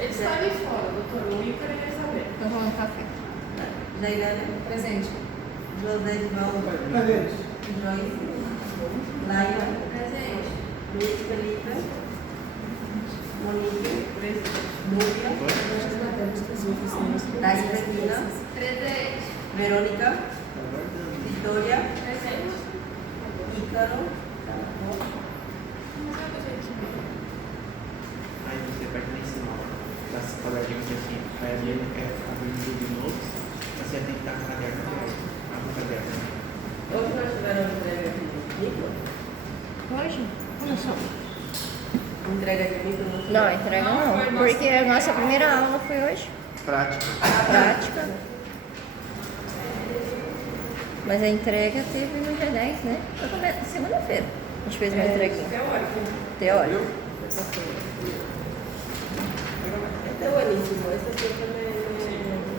Ele está ali fora, doutor. O Ícaro e a Isabel. Estou tomando café. Jairana, Presente. José Edvaldo, Joyce, Laila, Luiz Felipe, Monique, Núbia, Dai Regina, Verônica, Vitória, Ícaro. Aí você vai lá em cima, das quadradinhos assim, aí ali ele quer abrir de novo, você tem que estar com o caderno atrás. Abre o caderno. Hoje nós tivemos entrega de micro. Hoje? Olha só. Entrega de micro Não, entrega não. Porque a nossa primeira aula foi hoje. Prática. Prática. Mas a entrega teve no dia 10, né? Segunda-feira. A gente fez uma entreguinha. Teórico. Este es buenísimo, este siempre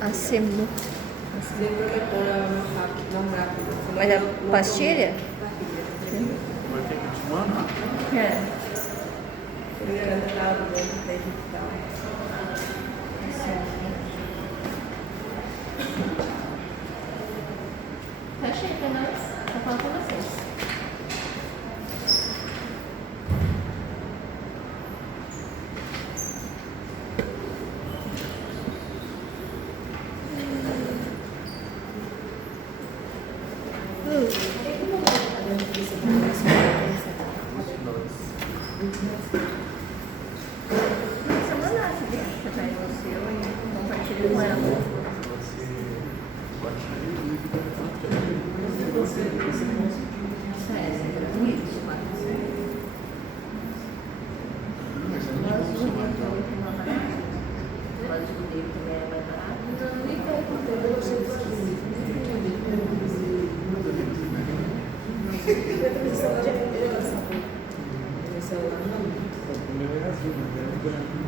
A semu. siempre me pone más rápido. Mas a pastilha? Vai ter continuando? É. Estoy garantizado de digital. Fecha aí pra nós. Só falta vocês. Você mandar, sabia? Você pega o seu e compartilha com ela. O meu é azul, mas é branco.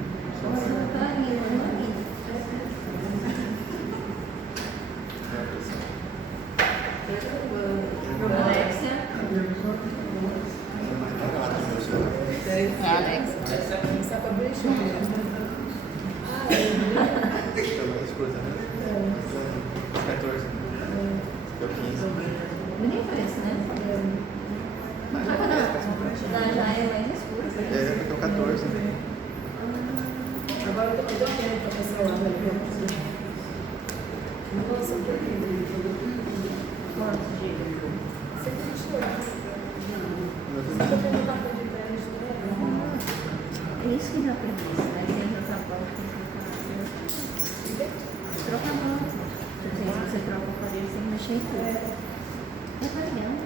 É a Alexa. Os 14. Deu 15. Nem parece, né? Já é mais escuro. É, porque é o 14. Agora eu tô querendo pra passar lá, nossa, que lindo. Quantos dias? 122. É isso que dá preguiça, né? Sem trocar a bola, troca a mão. Se você troca o aparelho sem mexer em tudo. É variando.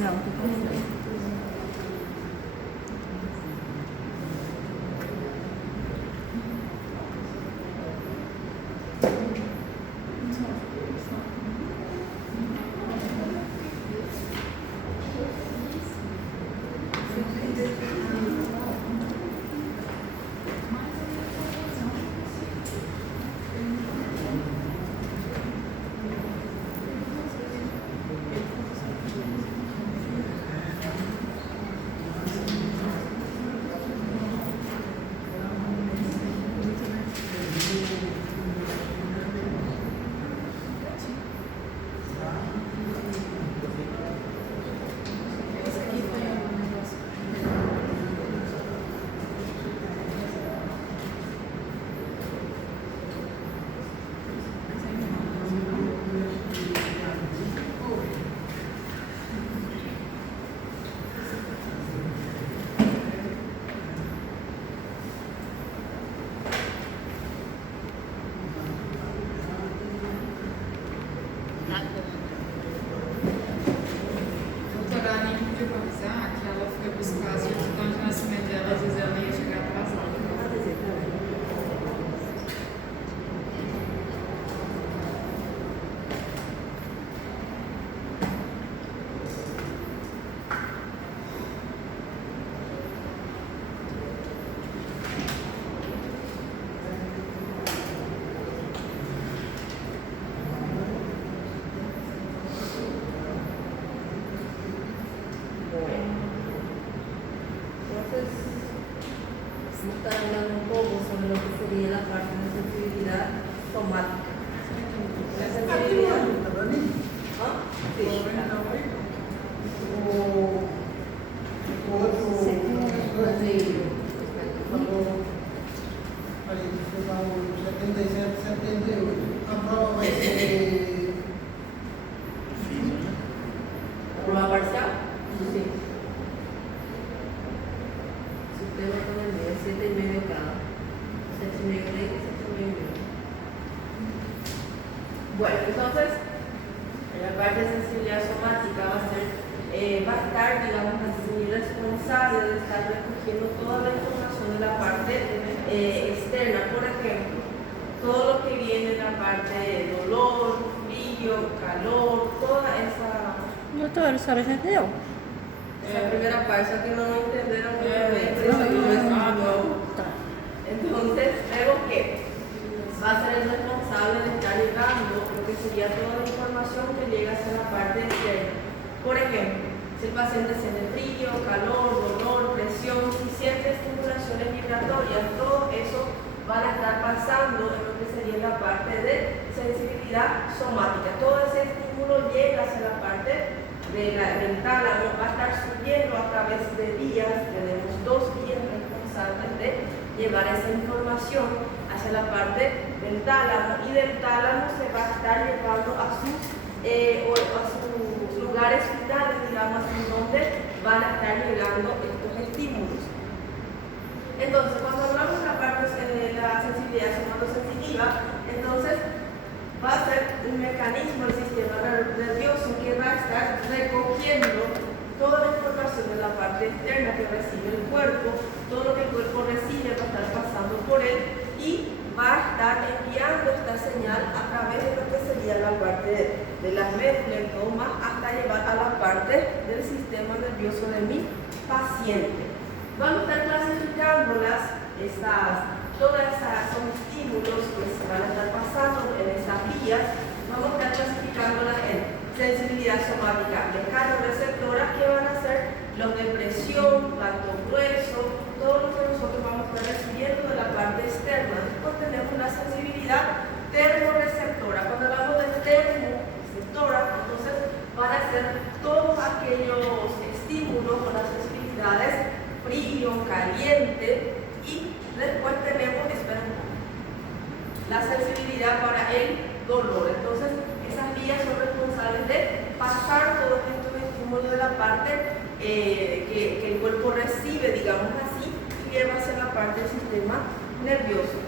Não, tô com 37,78. A prova vai ser Fiz, né? Prova parcial? Sim. Sistema economía, 7,5 cada. 7,5 de 7,5. Bueno, entonces, en la parte de sensibilidad somática va a estar, digamos así, responsable de estar recogiendo toda la información de la parte externa. Por ejemplo, todo lo que viene de la parte de dolor, frío, calor, toda esa Doutor, a senhora já entendeu? primera parte, que no entenderon muy bien, pero eso no es algo. Tá. Entonces, vemos que va a ser el responsable de estar llegando lo que sería toda la información que llega hacia la parte externa. Por ejemplo, si el paciente siente frío, calor, dolor, presión, si siente estimulaciones vibratorias, todo eso van a estar pasando en lo que sería la parte de sensibilidad somática. Todo ese estímulo llega hacia la parte del tálamo, va a estar subiendo a través de vías. Tenemos dos vías responsables de llevar esa información hacia la parte del tálamo, y del tálamo se va a estar llevando a sus lugares vitales, digamos, en donde van a estar llegando estos estímulos. Entonces, cuando hablamos de la parte de la sensibilidad somatosensitiva, entonces va a ser un mecanismo del sistema nervioso que va a estar recogiendo toda la información de la parte externa que recibe el cuerpo. Todo lo que el cuerpo recibe va a estar pasando por él y va a estar enviando esta señal a través de lo que sería la parte de las médulas y todo más, hasta llevar a la parte del sistema nervioso de mi paciente. Vamos a estar clasificando todas esas son estímulos que se van a estar pasando en esas vías. Vamos a estar clasificándolas en sensibilidad somática mecanoreceptora, que van a ser los de presión, tacto grueso, todo lo que nosotros vamos a estar recibiendo de la parte externa. Después tenemos la sensibilidad termoreceptora. Cuando hablamos de termoreceptora, entonces van a ser todos aquellos estímulos con las sensibilidades frío, caliente, y después tenemos, la sensibilidad para el dolor. Entonces, esas vías son responsables de pasar todos estos estímulos de la parte que el cuerpo recibe, digamos así, y lleva hacia la parte del sistema nervioso.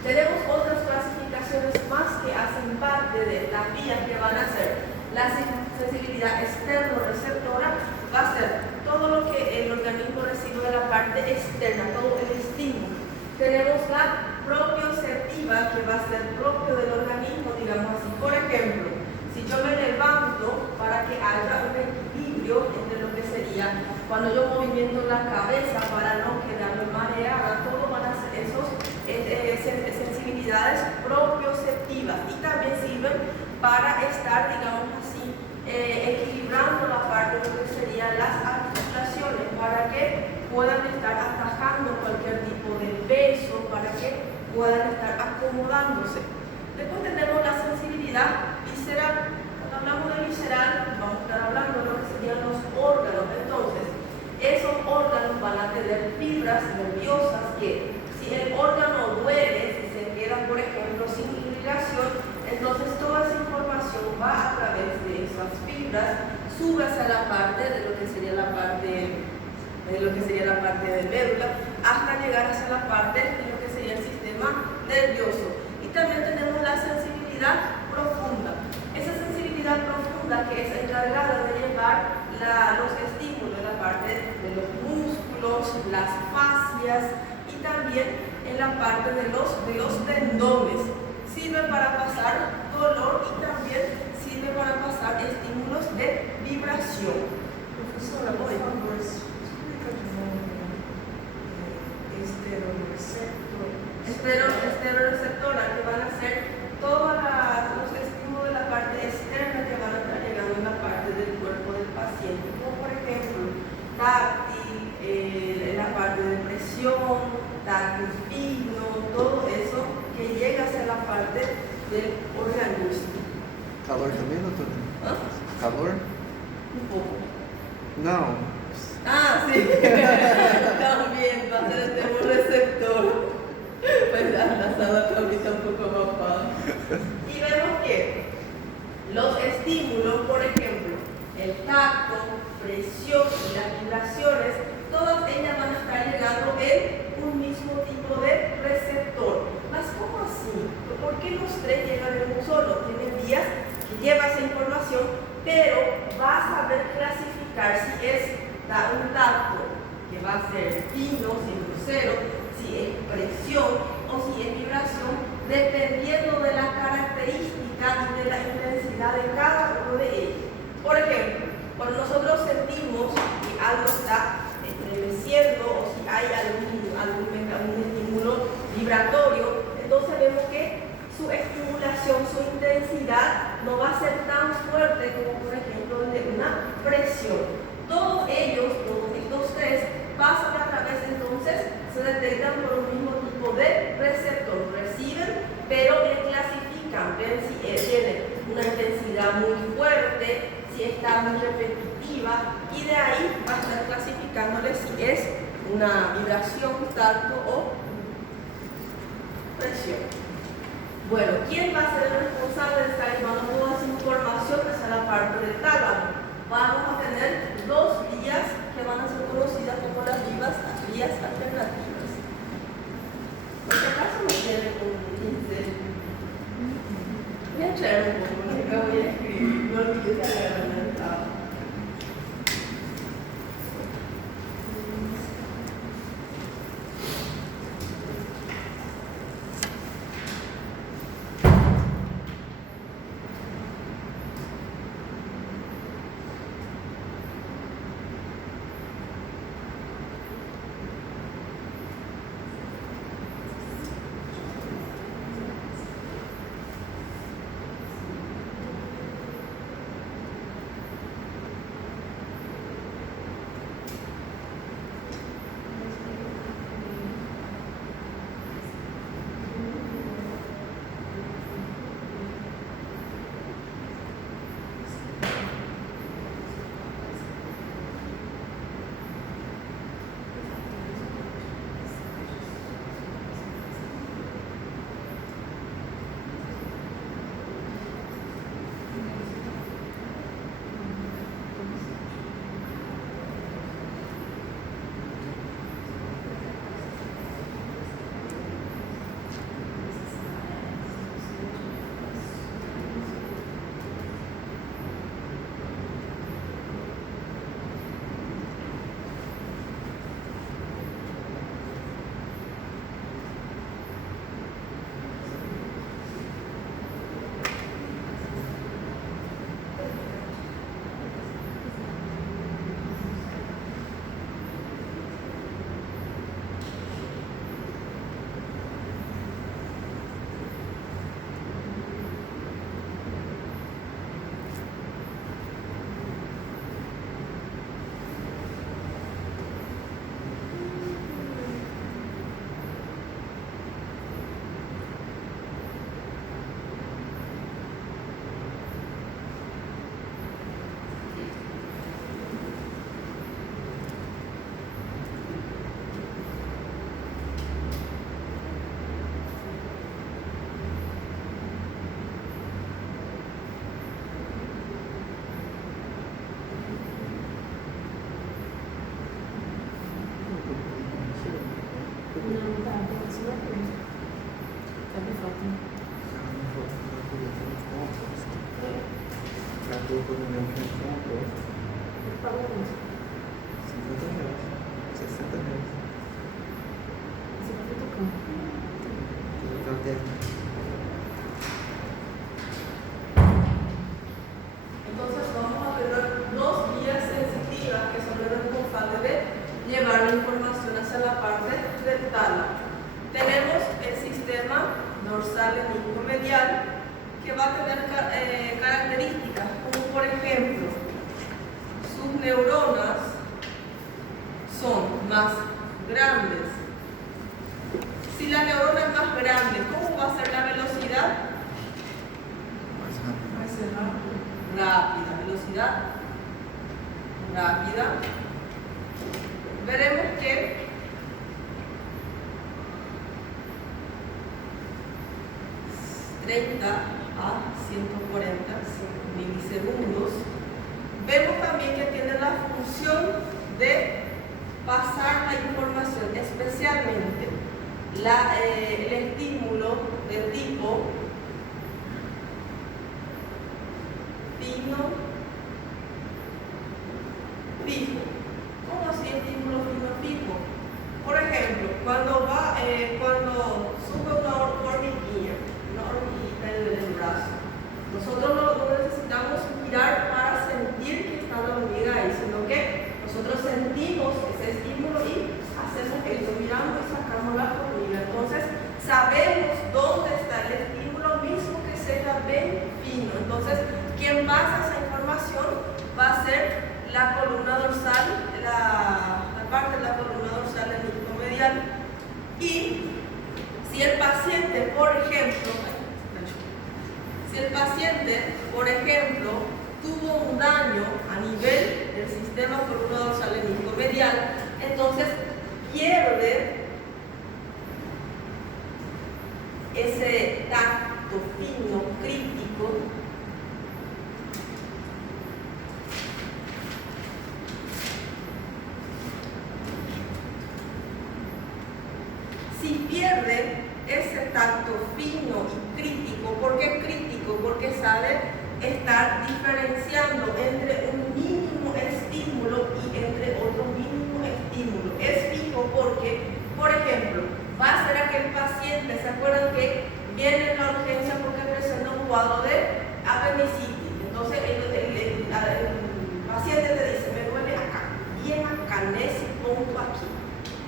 Tenemos otras clasificaciones más que hacen parte de las vías que van a ser la sensibilidad externo-receptora. Va a ser todo lo que el organismo recibe de la parte externa, todo el estímulo. Tenemos la propioceptiva, que va a ser propio del organismo, digamos así. Por ejemplo, si yo me levanto, para que haya un equilibrio entre lo que sería cuando yo movimiento la cabeza para no quedarme mareada, todo van a ser esos sensibilidades propioceptivas, y también sirven para estar, digamos así, equilibrando la parte de lo que serían las articulaciones, para que puedan estar atajando cualquier tipo de peso, para que puedan estar acomodándose. Después tenemos la sensibilidad visceral. Cuando hablamos de visceral, vamos a estar hablando de lo que serían los órganos. Entonces, esos órganos van a tener fibras nerviosas que, si el órgano duele, si se queda, por ejemplo, sin irrigación, entonces toda esa información va a través de esas fibras, sube hacia la parte de lo que sería la parte de médula, hasta llegar hacia la parte de lo que sería el sistema nervioso. Y también tenemos la sensibilidad profunda. Esa sensibilidad profunda que es encargada de llevar los estímulos en la parte de los músculos, las fascias, y también en la parte de los tendones. Sirve para pasar dolor y también sirve para pasar estímulos de vibración. Professora, por favor, explica de novo Esteroreceptora, que van a ser todos los estímulos de la parte externa que van a estar llegando en la parte del cuerpo del paciente, como por ejemplo táctil, en la parte de presión, táctil fino, todo eso que llega hacia la parte del organismo. Calor também, doutora? ¿Ah? Calor? Un poco. Não. Ah, sí. También va a ser el termoreceptor. Pues ya, la sala también. Y vemos que los estímulos, por ejemplo, el tacto, presión y las vibraciones, todas ellas van a estar llegando en un mismo tipo de receptor. ¿Más cómo así? ¿Por qué los tres llegan en un solo? Tienen vías que llevan esa información, pero vas a saber clasificar si es un tacto que va a ser fino, si es grosero, si es presión o si es vibración, dependiendo de las características y de la intensidad de cada uno de ellos. Por ejemplo, cuando nosotros sentimos que algo está estremeciendo o si hay algún estímulo vibratorio, entonces vemos que su estimulación, su intensidad no va a ser tan fuerte como por ejemplo el de una presión. Todos estos tres pasan a través, entonces se detectan por un mismo tipo de receptor. Reciben, pero le clasifican, ven si tiene una intensidad muy fuerte, si está muy repetitiva, y de ahí va a estar clasificándole si es una vibración, tacto o presión. Bueno, ¿quién va a ser el responsable de estar llevando toda esa información hacia la parte del tálamo? Vamos a tener dos vías que van a ser conocidas como las vías alternativas. Por si acaso no tienen un 15. Voy a echar un poco, no voy a escribir, no olvides de agarrar el tabla. Entonces vamos a tener dos vías sensitivas que son las responsables de llevar la información hacia la parte del tálamo. Tenemos el sistema dorsal hemisco-medial que va a tener características como por ejemplo sus neuronas son más grandes. Si la neurona es más grande, ¿cómo va a ser la velocidad? Va a ser rápido. Rápida, velocidad rápida. Veremos que 30 a 140 milisegundos. Vemos también que tiene la función de pasar la información, especialmente el estímulo del tipo fino fijo. ¿Cómo así estímulo fino fijo? Por ejemplo, cuando sube una hormiguita en el brazo, nosotros no necesitamos mirar para sentir que está la hormiga ahí, sino que nosotros sentimos ese estímulo y hacemos eso, miramos y sacamos la hormiga. Entonces, sabemos dónde está el estímulo mismo que sea bien fino. Entonces, quien pasa esa información va a ser la columna dorsal, la parte de la columna dorsal del disco medial. Y si el paciente, por ejemplo, tuvo un daño a nivel del sistema columna dorsal del disco medial, entonces pierde ese tacto fino crítico y crítico. ¿Por qué crítico? Porque sabe estar diferenciando entre un mínimo estímulo y entre otro mínimo estímulo. Es fijo porque, por ejemplo, va a ser aquel paciente, ¿se acuerdan que viene en la urgencia porque presenta un cuadro de apendicitis? Entonces el paciente te dice, me duele acá, bien acá, nesse ponto aqui.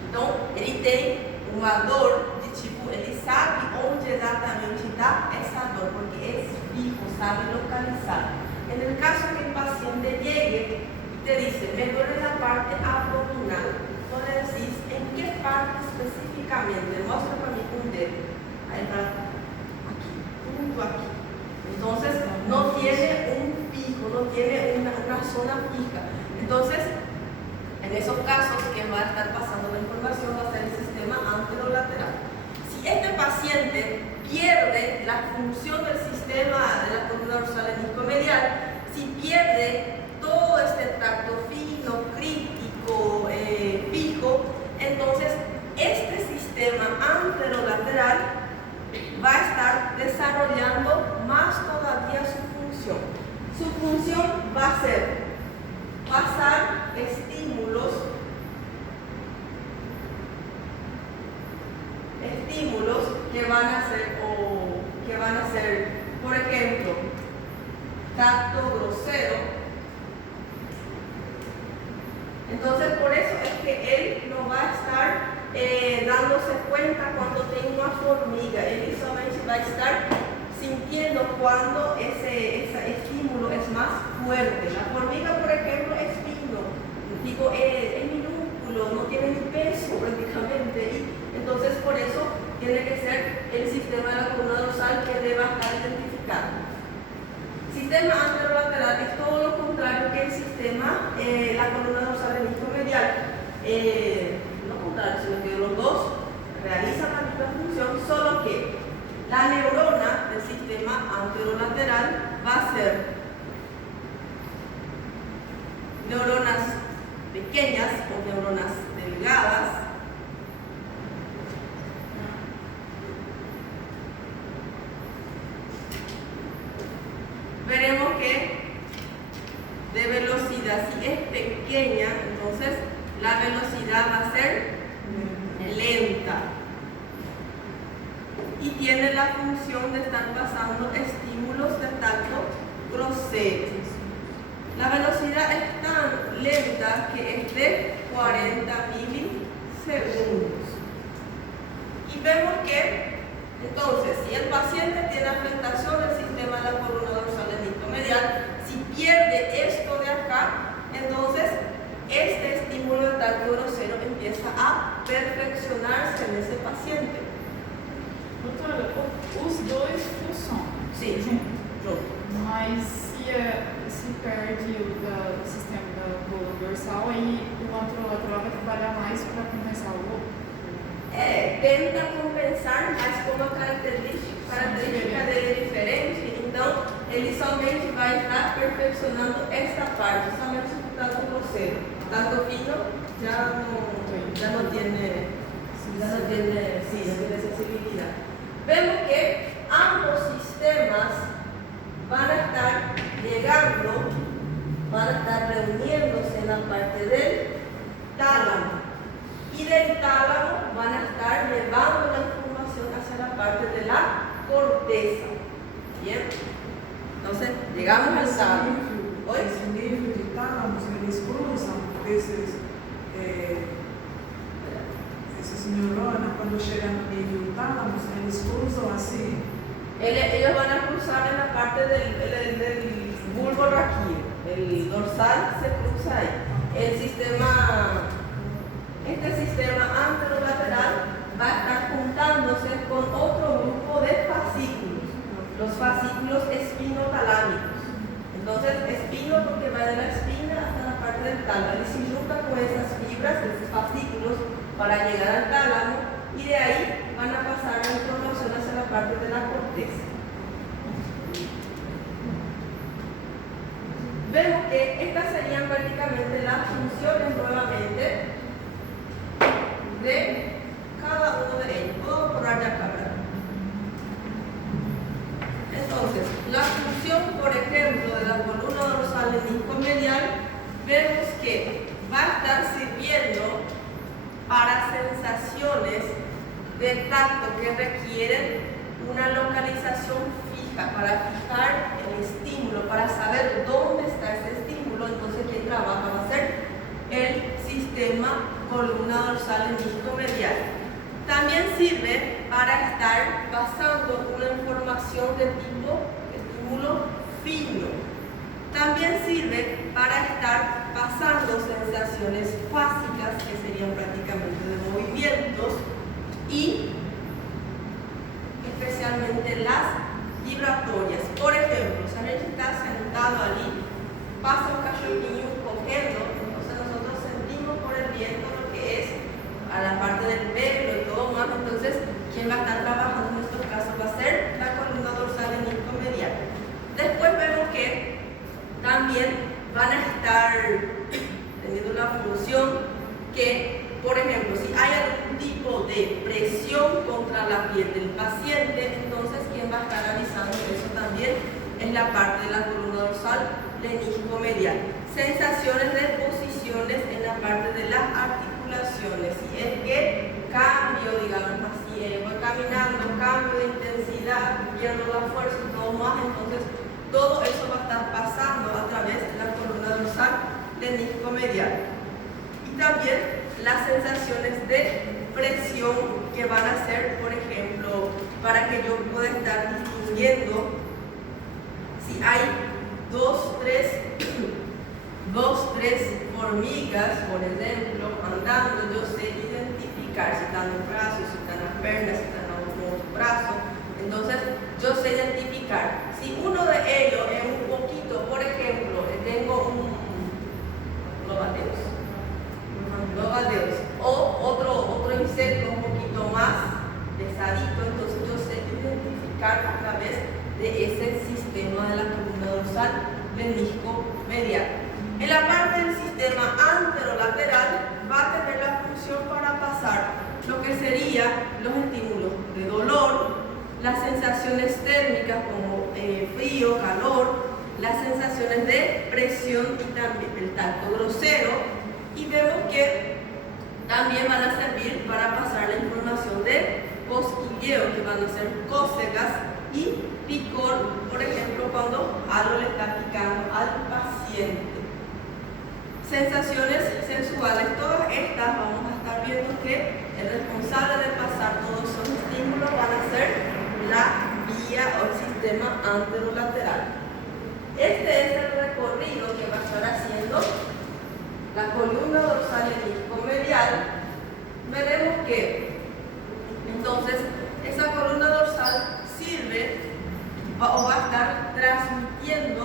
Então, ele tem uma dor de tipo, ele sabe onde exatamente está essa dor, porque é fijo, sabe localizar. En el caso que el paciente llegue y te dice, me duele la parte abdominal, tú le decís, ¿en qué parte específicamente? Muestra para mí un dedo. Ahí está, aquí, punto aquí. Entonces, no tiene un fijo, no tiene una zona fija. Entonces, en esos casos, quien va a estar pasando la información va a ser el sistema anterolateral. Si este paciente pierde la función del sistema de la columna dorsal del disco medial, si pierde todo este tracto fino, crítico, fijo, entonces este sistema anterolateral va a estar desarrollando más todavía su función. Su función va a ser pasar estímulos que van a ser, por ejemplo, tacto grosero. Entonces, por eso es que él no va a estar dándose cuenta cuando tiene una formiga. Él solamente va a estar sintiendo cuando ese estímulo es más fuerte. La formiga, por ejemplo, es fino, es minúsculo, no tiene ni peso prácticamente. Y entonces, por eso tiene que ser el sistema de la columna dorsal que deba estar identificado. Sistema anterolateral es todo lo contrario que el sistema, la columna dorsal del disco medial. No contrario, sino que los dos realizan la misma función, solo que la neurona del sistema anterolateral va a ser neuronas pequeñas o neuronas delgadas. Veremos que de velocidad, si es pequeña, entonces la velocidad va a ser lenta y tiene la función de estar pasando estímulos de tacto groseros. La velocidad es tan lenta que es de 40 milisegundos. Y vemos que, entonces, si el paciente tiene afectación del sistema de la columna dorsal del disco medial, si pierde esto de acá, entonces este estímulo de tacto grosero empieza a perfeccionarse en esse paciente. Doutora, os dois funcionam. Sim, junto. Mas se perde o sistema da coluna dorsal, aí o anterolateral vai trabalhar mais para compensar o outro? Tenta compensar, mas como a característica dele é funcionando esta parte, solamente es un tanto grosero, tanto fino, ya no tiene sensibilidad. Vemos que ambos sistemas van a estar llegando, van a estar reuniéndose en la parte del tálamo. Y del tálamo van a estar llevando la información hacia la parte de la corteza. Bien, entonces llegamos al tálamo. Esse nível de tálamos, eles cruzam esses neurônios, quando chegam no nível tálamos, eles cruzam assim. Ellos van a cruzar en la parte del bulbo raquídeo. El dorsal se cruza ahí. Este sistema anterolateral va a estar juntándose con otro grupo de fascículos, los fascículos espinotalámicos. Entonces, espino porque va de la espina hasta la parte del tálamo y se junta con esas fibras, esos fascículos, para llegar al tálamo, y de ahí van a pasar la información hacia la parte de la corteza. Vemos que estas serían prácticamente las funciones nuevamente de cada uno de ellos. Puedo borrar ya acá, ¿verdad? Entonces, la función, por ejemplo, de la columna dorsal menisco-medial, vemos que va a estar sirviendo para sensaciones de tacto que requieren una localización fija, para fijar el estímulo, para saber dónde está ese estímulo. Entonces, ¿quién trabaja? Va a ser el sistema columna dorsal menisco-medial. También sirve para estar pasando una información de tipo estímulo fino. También sirve para estar pasando sensaciones básicas, que serían prácticamente de movimientos, y especialmente las vibratorias. Por ejemplo, si alguien está sentado allí, pasa un cachorrinho cogiendo, entonces nosotros sentimos por el viento lo que es a la parte del pelo y todo más. Entonces, quien va a estar trabajando en estos casos va a ser la columna dorsal menisco-medial. Después vemos que también van a estar teniendo una función que, por ejemplo, si hay algún tipo de presión contra la piel del paciente, entonces quien va a estar avisando eso también es la parte de la columna dorsal menisco-medial. Sensaciones de posiciones en la parte de las articulaciones. Si es que cambio, digamos así, voy caminando, cambio de intensidad, pierdo la fuerza y todo más, entonces todo eso va a estar pasando a través de la columna dorsal menisco-medial. Y también las sensaciones de presión que van a ser, por ejemplo, para que yo pueda estar distinguiendo si hay dos, tres hormigas, por ejemplo, andando, yo sé identificar si están en brazos, si están en piernas, si están en otro brazo. Entonces, yo sé identificar. Si uno de ellos es un poquito, por ejemplo, tengo un lobateus, o otro insecto un poquito más pesadito, entonces yo sé identificar a través de ese sistema de la columna dorsal menisco-medial. En la parte del sistema anterolateral va a tener la función para pasar lo que serían los estímulos de dolor, las sensaciones térmicas como frío, calor, las sensaciones de presión y también el tacto grosero, y vemos que también van a servir para pasar la información de cosquilleo, que van a ser cócegas, y picor, por ejemplo, cuando algo le está picando al paciente. Sensaciones sensuales, todas estas vamos a estar viendo que el responsable de pasar todos esos estímulos van a ser la vía o el sistema anterolateral. Este es el recorrido que va a estar haciendo la columna dorsal menisco-medial. Veremos que entonces esa columna dorsal sirve o va a estar transmitiendo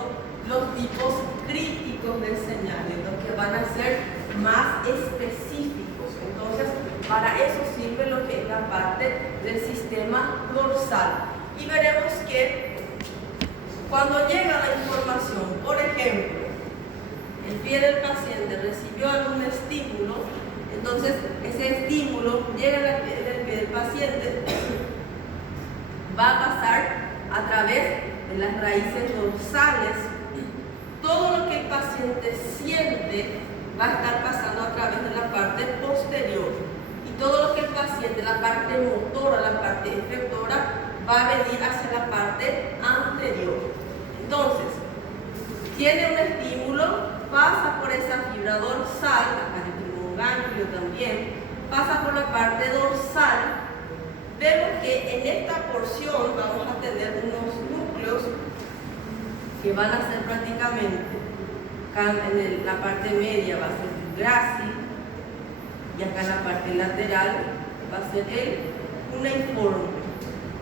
los tipos críticos de señales, los que van a ser más específicos. Entonces, para eso sirve lo que es la parte del sistema dorsal. Y veremos que Cuando llega la información, por ejemplo, el pie del paciente recibió algún estímulo, entonces ese estímulo llega al pie del paciente, va a pasar a través de las raíces dorsales. Todo lo que el paciente siente va a estar pasando a través de la parte posterior. Y todo lo que el paciente, la parte motora, la parte efectora, va a venir hacia la parte anterior. Entonces, tiene un estímulo, pasa por esa fibra dorsal, acá yo tengo un ganglio también, pasa por la parte dorsal. Vemos que en esta porción vamos a tener unos núcleos que van a ser prácticamente, en la parte media va a ser el grácil y acá en la parte lateral va a ser el cuneiforme.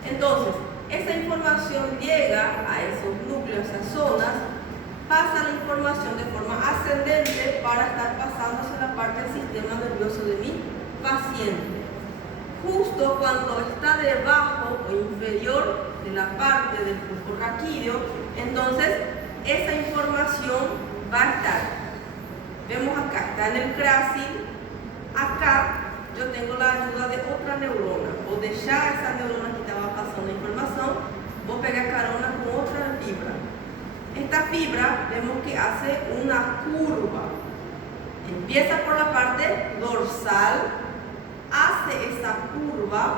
Entonces, esa información llega a esos núcleos, a esas zonas, pasa la información de forma ascendente para estar pasando hacia la parte del sistema nervioso de mi paciente. Justo cuando está debajo o inferior de la parte del bulbo raquídeo, entonces esa información va a estar, vemos acá, está en el grácil, acá yo tengo la ayuda de otra neurona, o de ya esa neurona que estaba pasando la información, vos pegas carona con otra fibra. Esta fibra vemos que hace una curva, empieza por la parte dorsal, hace esa curva,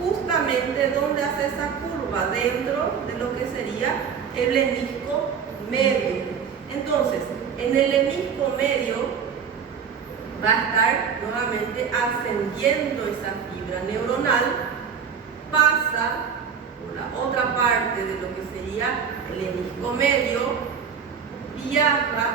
justamente donde hace esa curva, dentro de lo que sería el lenisco medio. Entonces, en el lenisco medio va a estar nuevamente ascendiendo esa fibra neuronal, pasa por la otra parte de lo que sería el lenisco medio, viaja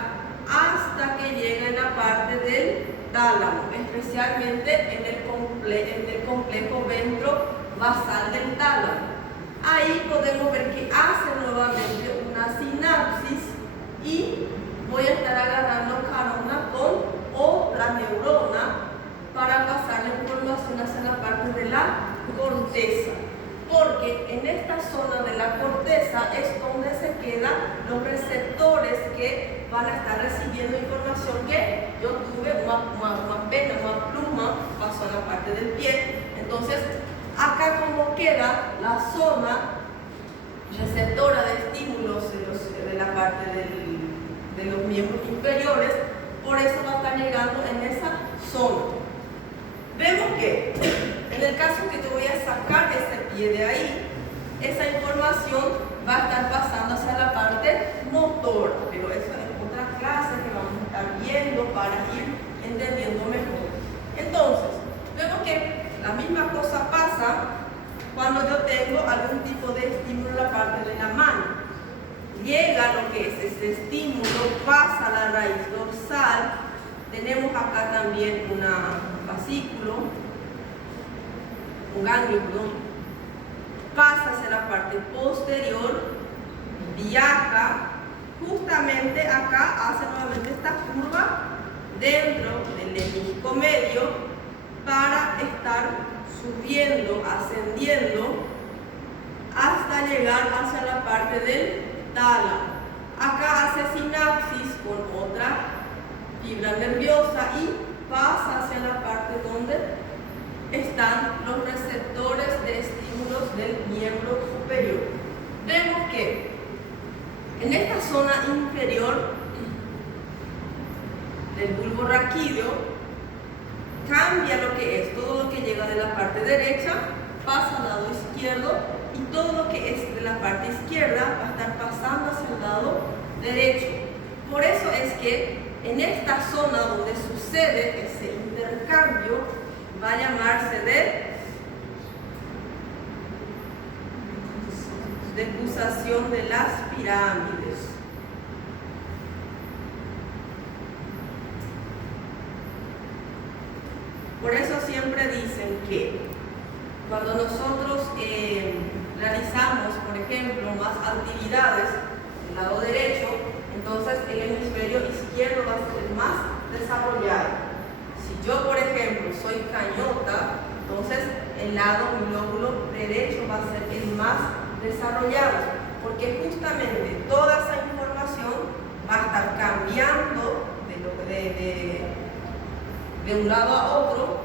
hasta que llega en la parte del tálamo, especialmente en el complejo ventro-basal del tálamo. Ahí podemos ver que hace nuevamente una sinapsis y voy a estar agarrando carona con otra neurona para pasar la información hacia la parte de la corteza, porque en esta zona de la corteza es donde se quedan los receptores que van a estar recibiendo información que yo tuve, una pena, una pluma, pasó a la parte del pie. Entonces, acá como queda la zona receptora de estímulos de la parte de los miembros inferiores, por eso va a estar llegando en esa zona. Vemos que en el caso que yo voy a sacar ese pie de ahí, esa información va a estar pasando hacia la parte motora, pero eso es otra clase que vamos a estar viendo para ir entendiendo mejor. Entonces, vemos que la misma cosa pasa cuando yo tengo algún tipo de estímulo en la parte de la mano. Llega lo que es ese estímulo, pasa a la raíz dorsal, tenemos acá también un ganglio, pasa hacia la parte posterior, viaja, justamente acá hace nuevamente esta curva dentro del lenisco medio para estar subiendo, ascendiendo hasta llegar hacia la parte del tálamo. Acá hace sinapsis con otra fibra nerviosa y pasa hacia la parte donde están los receptores de estímulos del miembro superior. Vemos que en esta zona inferior del bulbo raquídeo cambia lo que es, todo lo que llega de la parte derecha pasa al lado izquierdo y todo lo que es de la parte izquierda va a estar pasando hacia el lado derecho. Por eso es que en esta zona donde sucede ese intercambio va a llamarse de decusación de las pirámides. Por eso siempre dicen que cuando nosotros realizamos, por ejemplo, más actividades del lado derecho, entonces el hemisferio izquierdo va a ser el más desarrollado. Si yo, por ejemplo, soy cañota, entonces el lado, mi lóbulo derecho va a ser el más desarrollados, porque justamente toda esa información va a estar cambiando de un lado a otro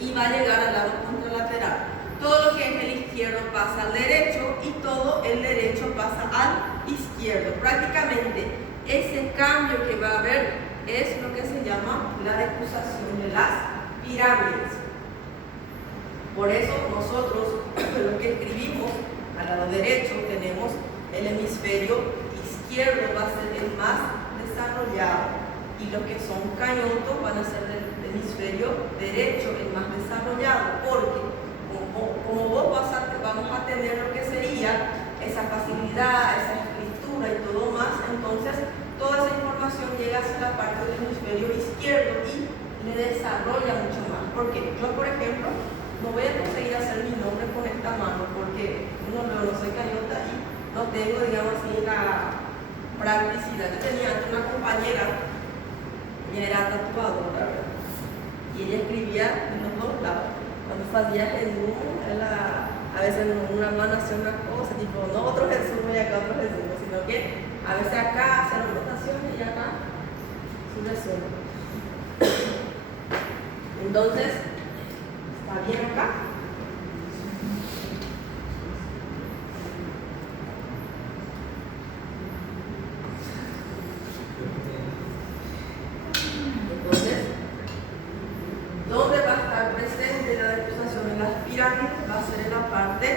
y va a llegar al lado contralateral. Todo lo que es el izquierdo pasa al derecho y todo el derecho pasa al izquierdo. Prácticamente ese cambio que va a haber es lo que se llama la decusación de las pirámides. Por eso nosotros lo que escribimos al lado derecho tenemos el hemisferio izquierdo, va a ser el más desarrollado, y los que son cañotos van a ser del hemisferio derecho, el más desarrollado, porque como vamos a tener lo que sería esa facilidad, esa escritura y todo más, entonces toda esa información llega hacia la parte del hemisferio izquierdo y le desarrolla mucho más. Porque yo, por ejemplo, no voy a conseguir hacer mi nombre con esta mano porque no soy cañota y no tengo, digamos así, la practicidad. Yo tenía antes una compañera, ella era tatuadora, ¿verdad? Y ella escribía en los dos lados. Cuando hacía Jesús, a veces en una mano hacía una cosa, tipo, no otro Jesús y acá otro Jesús, sino que a veces acá hacía la rotación y acá su Jesús. Entonces, ¿está bien acá? Entonces, ¿dónde va a estar presente la decusación en las pirámides? Va a ser en la parte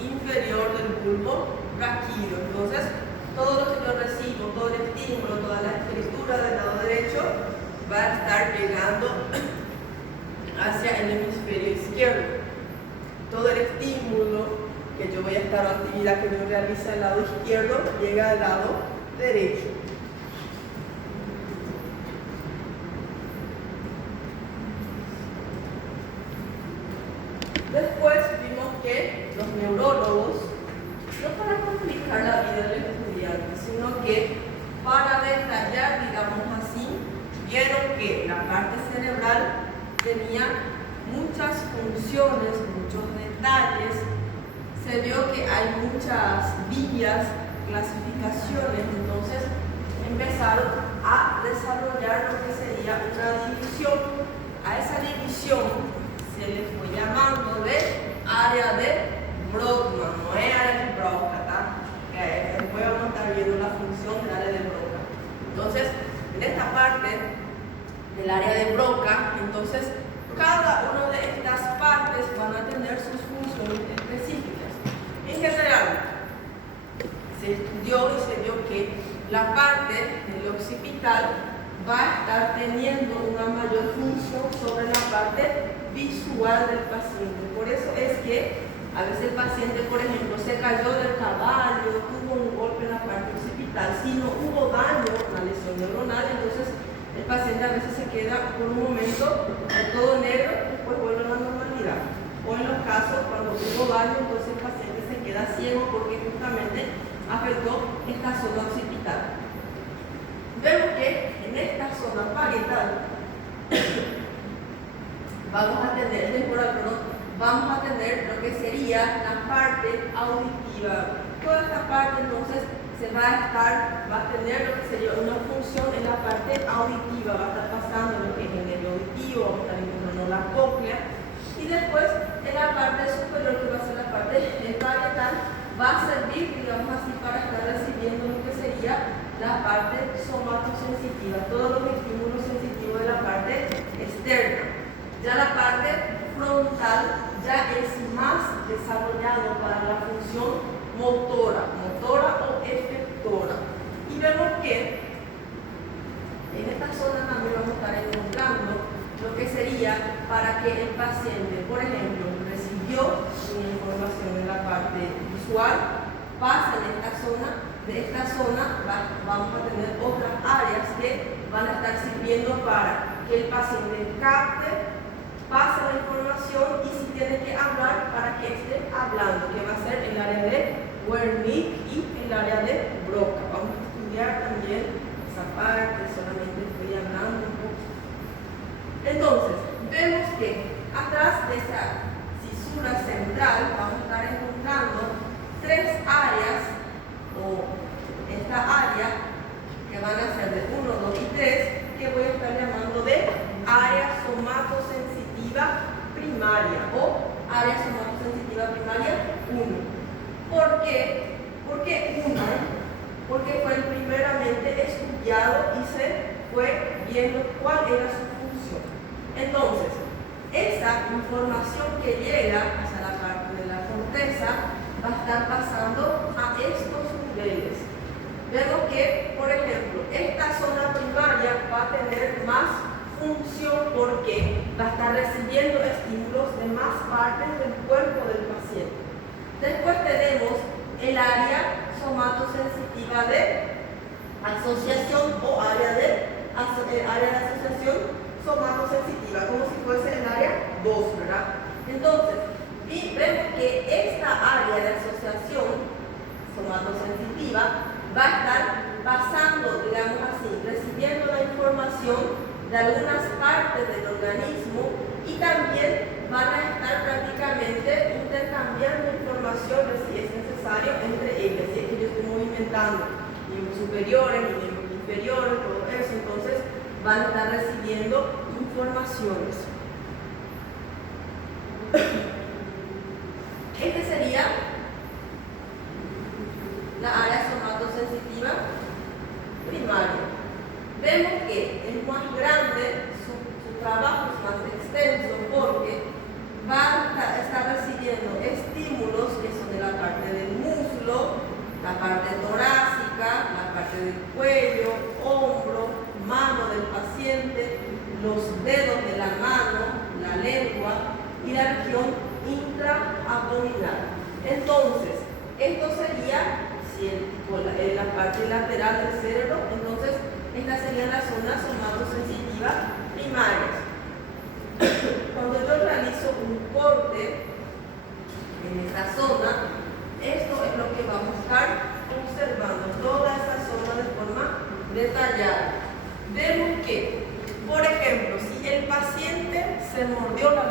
inferior del bulbo raquídeo. Entonces, todo lo que yo recibo, todo el estímulo, toda la escritura del lado derecho va a estar llegando hacia el hemisferio izquierdo. Todo el estímulo que yo voy a estar, la actividad que yo realizo al lado izquierdo, llega al lado derecho. Después vimos que los neurólogos, no para complicar la vida del estudiante, sino que para detallar, digamos así, vieron que la parte cerebral tenía muchas funciones, muchos detalles. Se vio que hay muchas vías, clasificaciones, entonces empezaron a desarrollar lo que sería una división. A esa división se le fue llamando de área de Brodmann, no es área de Broca, después vamos a estar viendo la función del área de Broca. Entonces, en esta parte del área de Broca, entonces cada una de estas partes van a tener sus funciones específicas. En general, se estudió y se vio que la parte del occipital va a estar teniendo una mayor función sobre la parte visual del paciente. Por eso es que a veces el paciente, por ejemplo, se cayó del caballo, tuvo un golpe en la parte occipital, si no hubo daño, una lesión neuronal, entonces el paciente a veces se queda por un momento todo negro, después vuelve a la normalidad. O en los casos cuando hubo daño, entonces el paciente se queda ciego porque justamente afectó esta zona occipital. Vemos que en esta zona parietal vamos a tener lo que sería la parte auditiva. Toda esta parte entonces va a tener lo que sería una función en la parte auditiva, va a estar pasando lo que es el nervio auditivo, vamos a estar encontrando la cóclea, y después en la parte superior, que va a ser la parte parietal, va a servir, digamos así, para estar recibiendo lo que sería la parte somatosensitiva, todos los estímulos sensitivos de la parte externa. Ya la parte frontal ya es más desarrollado para la función motora o efectora. Y vemos que en esta zona también vamos a estar encontrando lo que sería para que el paciente, por ejemplo, recibió una información en la parte visual, pasa en esta zona, de esta zona vamos a tener otras áreas que van a estar sirviendo para que el paciente capte, pase la información y si tiene que hablar, para que esté hablando, que va a ser el área de Wernicke y el área de Broca. Vamos a estudiar también esa parte, solamente estoy hablando un poco. Entonces, vemos que atrás de esa cisura central vamos a estar encontrando qué uno? Porque fue el primeramente estudiado y se fue viendo cuál era su función. Entonces, esa información que llega hacia la parte de la corteza va a estar pasando a estos niveles. Vemos que, por ejemplo, esta zona primaria va a tener más función porque va a estar recibiendo estímulos de más partes del cuerpo del paciente. Después tenemos el área somatosensitiva de asociación o área de asociación somatosensitiva, como si fuese el área 2, ¿verdad? Entonces, vemos que esta área de asociación somatosensitiva va a estar pasando, digamos así, recibiendo la información de algunas partes del organismo y también van a estar prácticamente intercambiando información si es necesario entre ellas, si es que yo estoy movimentando miembros superiores y miembros inferiores, todo eso, entonces van a estar recibiendo informaciones. Este sería la área somatosensitiva primaria. Vemos que es más grande, su trabajo es más extenso porque va a estar recibiendo estímulos que son de la parte del muslo, la parte torácica, la parte del cuello, hombro, mano del paciente, los dedos de la mano, la lengua y la región intraabdominal. Entonces, esto sería la parte lateral del cerebro, entonces estas serían las zonas somatosensitivas primarias. Cuando yo realizo un corte en esta zona, esto es lo que vamos a estar observando, toda esa zona de forma detallada. Vemos que, por ejemplo, si el paciente se mordió la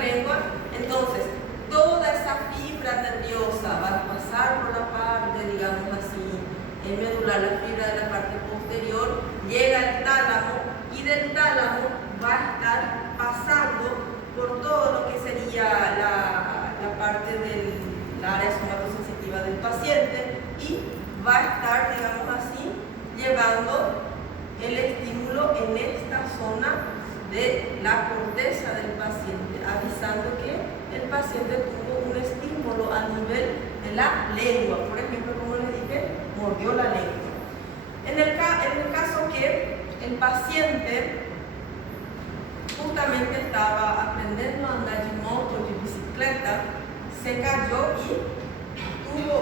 lengua, entonces toda esa fibra nerviosa va a pasar por la parte, digamos así, medular, la fibra de la parte posterior, llega al tálamo y del tálamo va a estar pasando por todo lo que sería la parte del área somatosensitiva del paciente y va a estar, digamos así, llevando el estímulo en esta zona de la corteza del paciente, avisando que el paciente tuvo un estímulo a nivel de la lengua. Por ejemplo, como les dije, mordió la lengua. En el caso que el paciente justamente estaba aprendiendo a andar en moto y bicicleta, se cayó y tuvo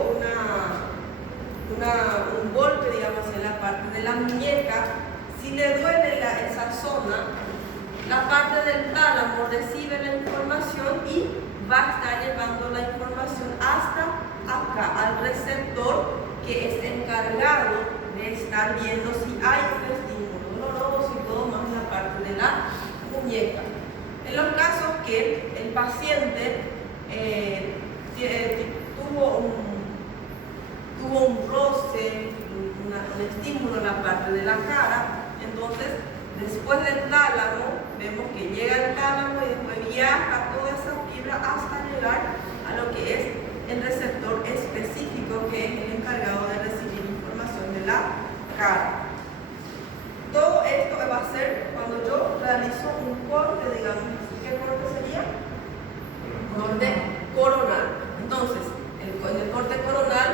un golpe, digamos, en la parte de la muñeca. Si le duele esa zona, la parte del tálamo recibe la información y va a estar llevando la información hasta acá, al receptor que es encargado de estar viendo si hay un estímulo doloroso y todo más en la parte de la muñeca. En los casos que el paciente tuvo un roce, un estímulo en la parte de la cara, entonces después del tálamo, vemos que llega el tálamo y después viaja toda esa fibra hasta llegar a lo que es el receptor específico que es el encargado de recibir información de la cara. Todo esto va a ser cuando yo realizo un corte, digamos, ¿qué corte sería? Corte coronal. Entonces, en el corte coronal,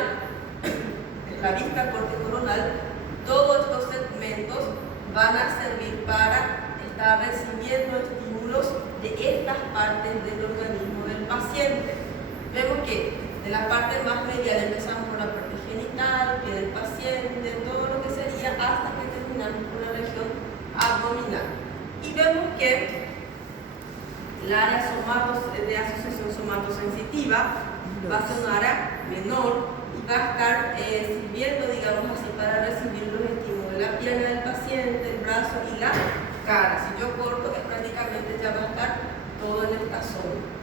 en la vista corte coronal, todos estos segmentos van a servir para estar recibiendo estímulos de estas partes del organismo del paciente. Vemos que de la parte más medial empezamos por la parte genital, pie del paciente, todo lo que sería hasta que terminamos con la región abdominal. Y vemos que el área de asociación somatosensitiva va a ser un área menor y va a estar sirviendo, digamos así, para recibir los estímulos de la pierna del paciente, el brazo y la cara. Si yo corto, prácticamente ya va a estar todo en esta zona.